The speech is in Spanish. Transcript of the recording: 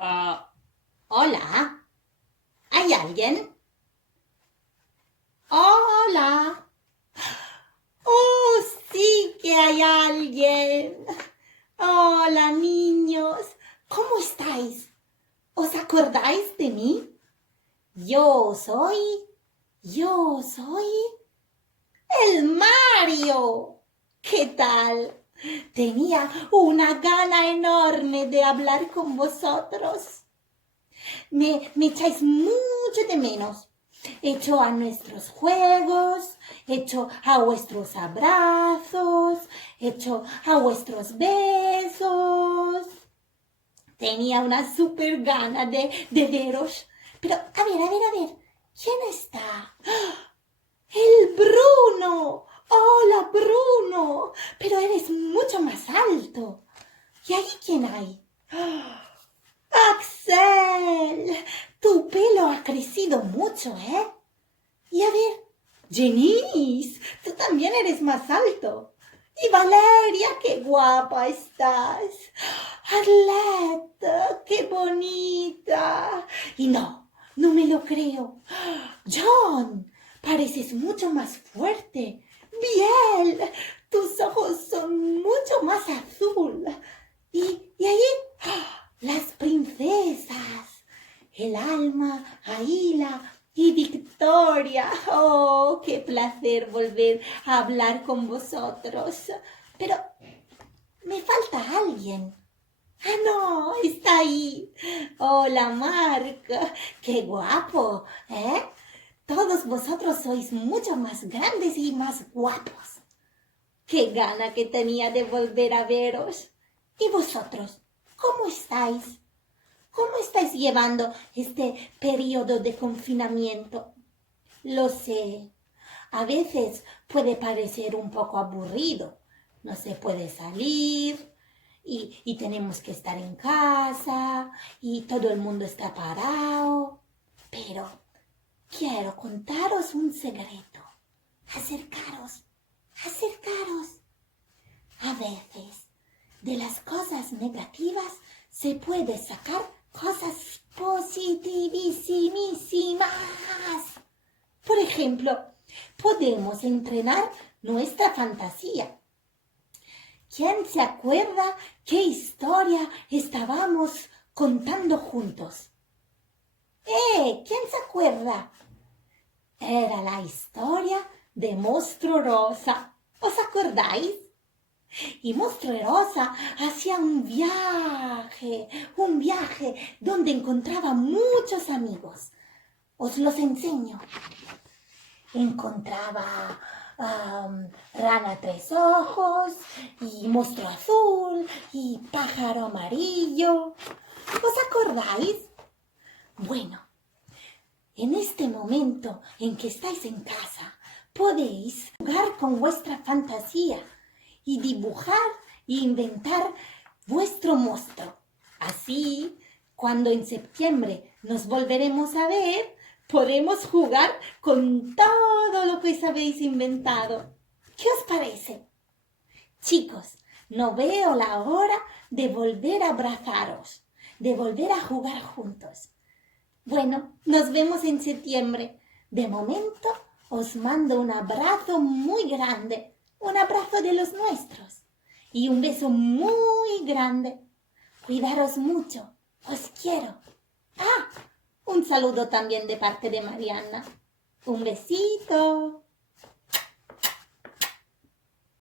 Ah, hola. ¿Hay alguien? Hola. Oh, sí que hay alguien. Hola, niños. ¿Cómo estáis? ¿Os acordáis de mí? Yo soy... Yo soy... el Mario. ¿Qué tal? Tenía una gana enorme de hablar con vosotros. Me echáis mucho de menos. Echo a nuestros juegos, echo a vuestros abrazos, echo a vuestros besos. Tenía una súper gana de veros. Pero, a ver, ¿quién está? ¡Ah! ¡El Bruno! ¡Hola, Bruno! Pero eres mucho más alto. ¿Y ahí quién hay? ¡Ah! Axel, tu pelo ha crecido mucho, ¿eh? Y a ver, Janice, tú también eres más alto. Y Valeria, qué guapa estás. Arlette, qué bonita. Y no me lo creo. John, pareces mucho más fuerte. Biel, tus ojos son mucho más azul. Y ahí, las princesas, el Alma, Aila y Victoria. Oh, qué placer volver a hablar con vosotros. Pero me falta alguien. Ah, no, está ahí. Hola, Mark. Qué guapo, ¿eh? Todos vosotros sois mucho más grandes y más guapos. Qué gana que tenía de volver a veros. ¿Y vosotros? ¿Cómo estáis? ¿Cómo estáis llevando este periodo de confinamiento? Lo sé, a veces puede parecer un poco aburrido. No se puede salir y tenemos que estar en casa y todo el mundo está parado. Pero quiero contaros un secreto. Acercaros, acercaros. A veces de las cosas negativas se puede sacar cosas positivísimas. Por ejemplo, podemos entrenar nuestra fantasía. ¿Quién se acuerda qué historia estábamos contando juntos? ¿Quién se acuerda? Era la historia de Monstruo Rosa. ¿Os acordáis? Y Monstruo Rosa hacía un viaje donde encontraba muchos amigos. Os los enseño. Encontraba rana tres ojos, y monstruo azul, y pájaro amarillo. ¿Os acordáis? Bueno, en este momento en que estáis en casa, podéis jugar con vuestra fantasía y dibujar e inventar vuestro monstruo. Así, cuando en septiembre nos volveremos a ver, podemos jugar con todo lo que habéis inventado. ¿Qué os parece? Chicos, no veo la hora de volver a abrazaros, de volver a jugar juntos. Bueno, nos vemos en septiembre. De momento, os mando un abrazo muy grande, un abrazo de los nuestros y un beso muy grande. Cuidaros mucho, os quiero. Ah, un saludo también de parte de Mariana. Un besito.